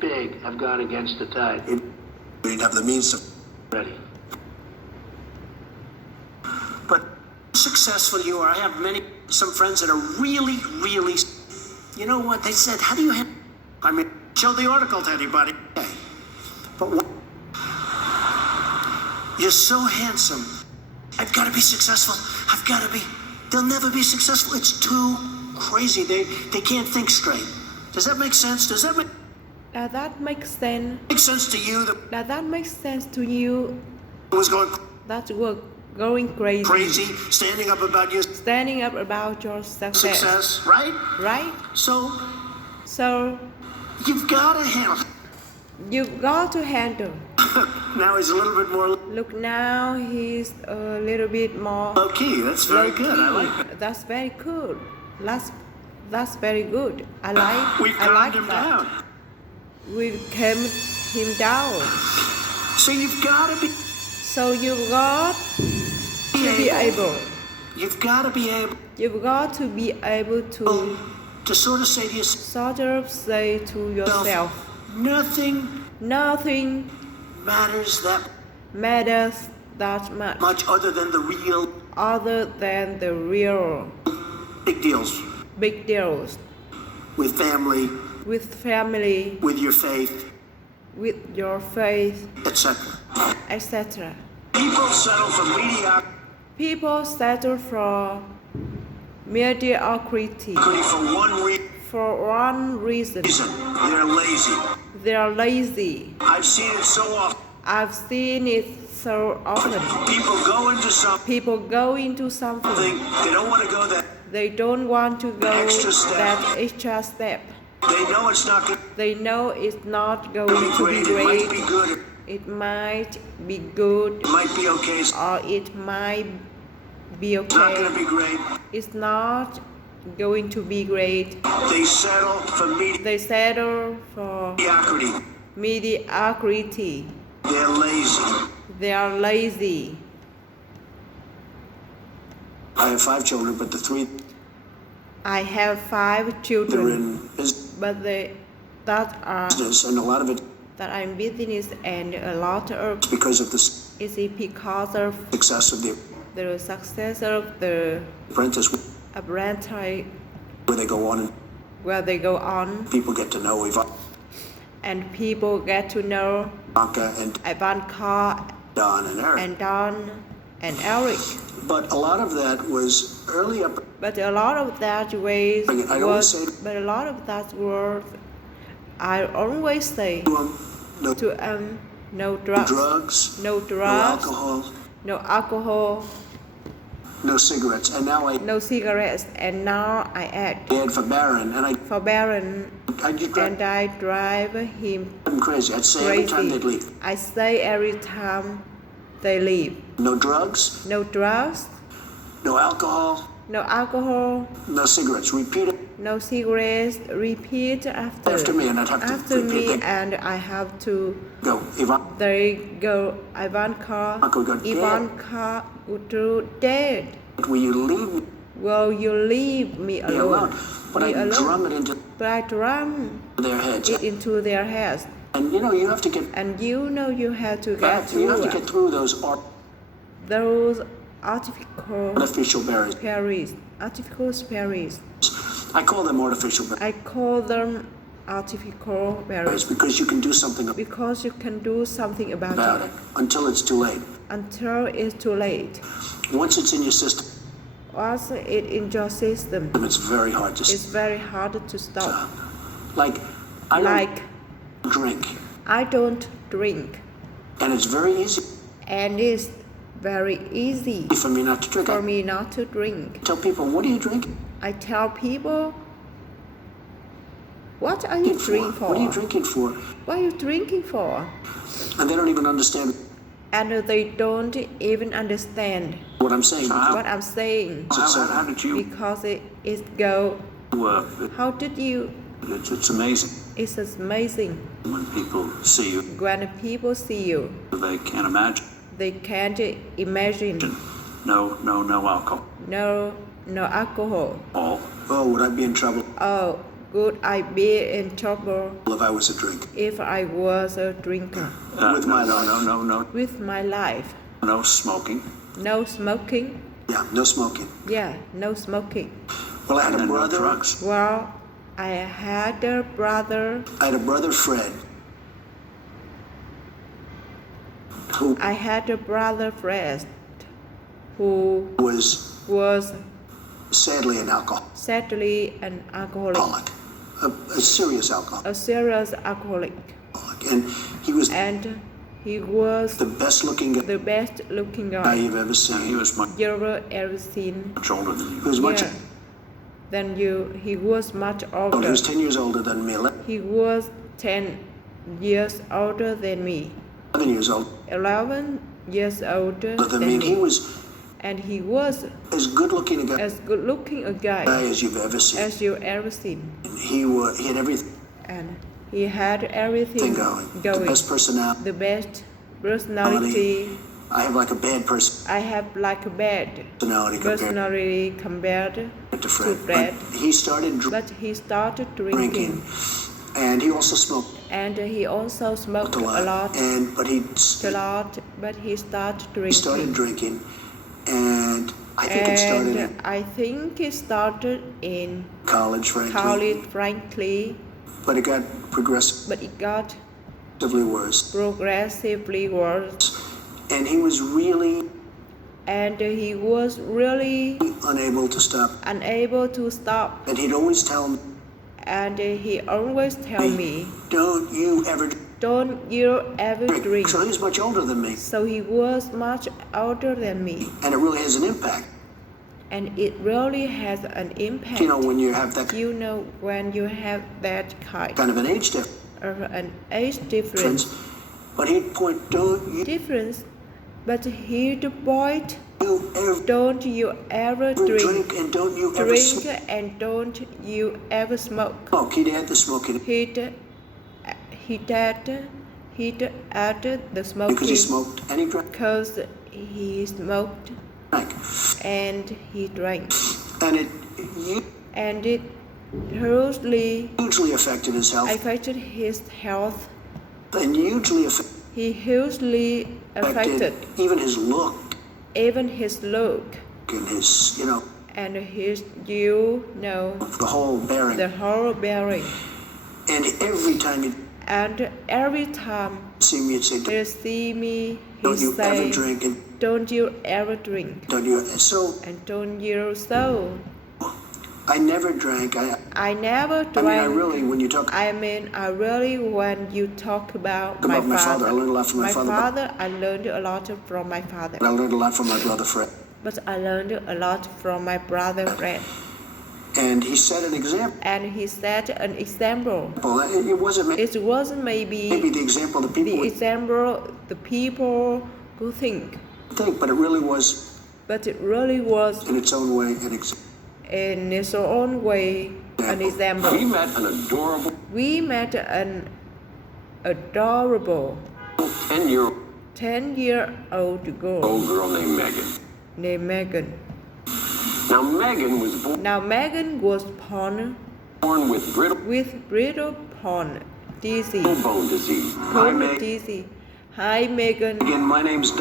big have gone against the tide. We didn't have the means to. Ready. But successful you are. I have some friends that are really. You know what they said? How do you handle? I mean, show the article to anybody. Okay. But what? You're so handsome. I've got to be successful. I've got to be. They'll never be successful. It's too crazy. They can't think straight. Does that make sense? Does that make sense to you? Does that make sense to you? Was going That you were going crazy. standing up about your success, right? right? So So you've got to handle. you got to handle. Now he's a little bit more Look, now he's a little bit more low key. That's very good. I like it. That's very good. That's very good. I We've like calmed him that. down. We calmed him down. So you've got to be. So you've got to be able. You've got to be able You've got to be able to to sort of say to yourself, sort of say to yourself, nothing matters that much much other than the real big deals with family, with your faith, etc. People settle for mediocrity People settle for mediocrity for one reason. for one reason. They're lazy. They are lazy. I've seen it so often. I've seen it so often. People go into People go into something. they don't want to go that. They don't want to go Extra step. that extra step. They know it's not going They know it's not going to be to be great. It might great. be good. It might be good It might be okay. It's or it might be not going to okay. be great. It's not going to be great. They settle for They settle for mediocrity. mediocrity. They're lazy. They are lazy. I have 5 children, but the 3 I have 5 they're children, in but that business, and a lot of it are in business, and a lot of is because of the is it because of success of the the success of the apprentice, apprentice where they go on and where they go on, people get to know and people get to know Ivanka and Ivanka Don and Eric. and Don and Eric. But a lot of that was early up. But a lot of that ways I always say but a lot of that word I always say to them, no to no drugs, drugs, no no drugs, alcohol, no alcohol, no cigarettes. And now I no cigarettes, and now I add had for Baron, and for Baron, I just drive and I drive him them crazy. I'd say every time they'd crazy. leave. I say every time they leave. No drugs, No drugs, no alcohol, no alcohol, no cigarettes. Repeat it no cigarettes. Repeat after me, and I'd have to after repeat me, it. and I have to. Go, Ivanka. They go. Ivanka Ivanka got dead. Ivanka go dead. Will you leave me Will you leave me alone? But Me I alone. drum it into But I drum their heads. it into their heads, And you know, you have to get and you know you have to get you have to through get through those those artificial artificial barriers. berries. Artificial berries. I call them artificial barriers I call them artificial berries because you can do something because you can do something about about it it until it's too late. until it's too late. Once it's in your system, Once it in your system, it's very hard to it's very hard to stop. Like, I Like don't drink, I don't drink, and it's very easy and it's very easy for me not to drink. for I me not to drink. tell people, what are you drinking I tell people, what are you drinking for? What are you drinking for? What are you drinking for? And they don't even understand And they don't even understand what I'm saying. what I'm saying How did you because it go. work? How did you? It's amazing It's amazing when people see you. when people see you. They can't imagine. They can't imagine. No alcohol. No alcohol. Oh, would I be in trouble? Oh, could I be in trouble if I was a drinker? if I was a drinker? With my no. With my life. No smoking. No smoking? Yeah, no smoking. Yeah, no smoking. Well, I had a brother. Well, I had a brother. I had a brother, Fred. Who I had a brother, Fred, who was sadly an sadly an alcoholic, a serious alcoholic. a serious alcoholic, And he was the best looking the best looking guy you've ever seen. He was much you ever seen. older than you. He was much Yeah. Than you. He was much older. He was 10 years older than me. He was 10 years older than me. 11 years old. 11 years older Than than me. me. And he was As good looking as good looking a guy as you've ever seen. as you ever seen. He had everything And he had everything going. going. The best personality. The best personality. I have like a bad I have like a bad personality compared to Fred. Fred. But he started But he started drinking. And he also smoked And he also smoked a lot. But he started drinking. He started drinking. And I think it started in I think it started in college, frankly. frankly, But it got but it got progressively worse. progressively worse. And he was really And he was really unable to stop. unable to stop. And he'd always tell me, And he always tell me, don't you ever don't you ever drink. So he's much older than me. So he was much older than me. And it really has an impact. And it really has an impact. You know, when you have that You know, when you have that kind of an age an age difference. But he'd point, But he'd point, don't you ever drink and don't you ever drink and don't you ever smoke. He'd add the smoking. He'd added the smoking Because he smoked and he drank. because he smoked and he drank. And it hugely affected his health. affected his health. And hugely affected He hugely affected even his look. And his, And his, the whole bearing. And every time he'd see me, he'd see me, don't you ever say, drink and don't you ever drink. don't you so And don't you so. I never drank. I never drank. I really, when you talk when you talk about my father. I learned a lot from my father. I learned a lot from my father. I learned a lot from my brother Fred. But I learned a lot from my brother Fred. And he set an example. It wasn't maybe the example the people who think. But it really was. In its own way an example. In its own way, an example. We met an adorable 10-year-old girl named Megan. Now Megan was born with brittle bone disease. Bone disease. Hi Megan. Again, my name's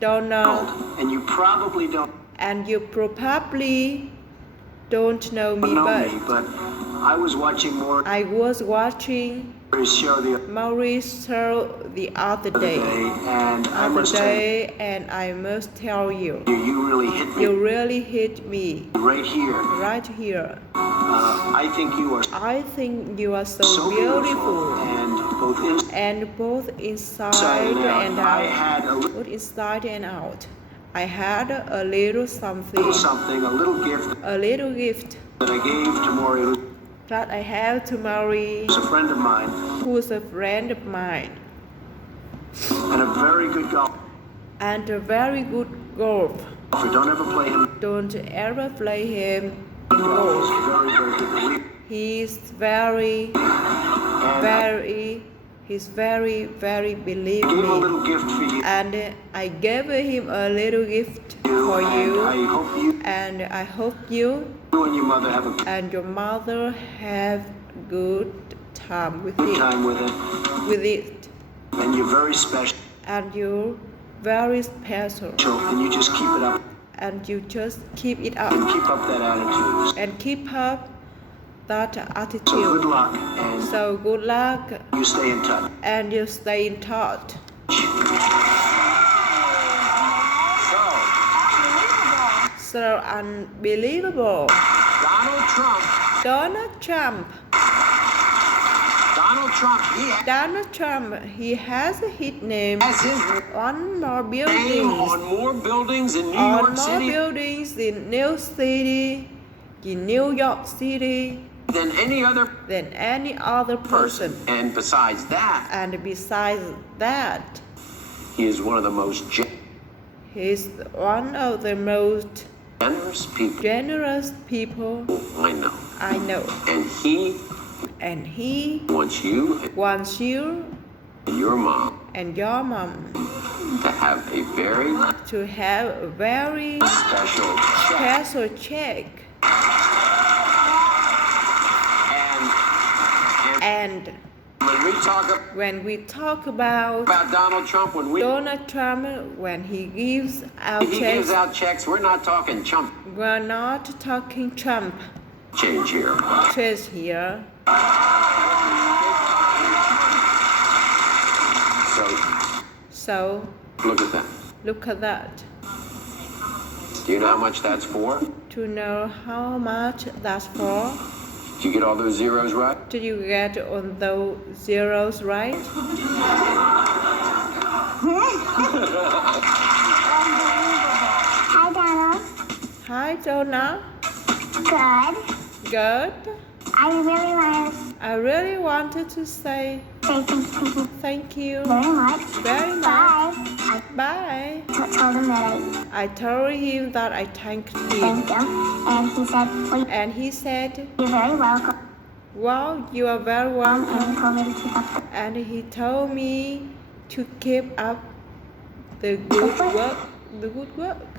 Donald. And you probably don't. And you probably don't know me, but I was watching Maurice show the other day. And I must tell you, you really hit me. Right here. I think you are so beautiful. And both inside and out. Both inside and out. I had a little something. A little gift. That I gave to Maury. That I have to Maury. Who's a friend of mine. And a very good golf. Don't ever play him. Don't ever play him in golf. He's very believe me. And I gave him a little gift for you. And I hope you You and your mother have a and your mother have good time with good it. time with it. With it. And you're very special. And you're very special. And you just keep it up. And you just keep it up. And keep up that attitude. And keep up that attitude. So good luck. And So good luck. you stay in touch. And you stay in touch. So unbelievable. Donald Trump. Donald Trump. Donald Trump. Donald Trump. He has his name Has his on more name buildings. on more buildings in New On York more City buildings in New York City. In New York City. than any other Than any other person. And besides that, And besides that, he is one of the most he's one of the most generous people I know. I know. And he wants you and your mom and your mom to have a very special check. And when we talk about Donald Trump, Donald Trump, when he gives out checks, we're not talking chump we're not talking Trump change here. here. So look at that. Do you know how much that's for? To know how much that's for. Did you get all those zeros right? Did you get all those zeros right? Hi, Donna. Hi, Donna. Good. Good. I really wanted to say thank you very much. very much. Bye. Told him that I told him that I thanked him. thanked him, and he said, And he said, "You're very welcome." wow, you are very welcome. And he told me to keep up And he told me to keep up the good work.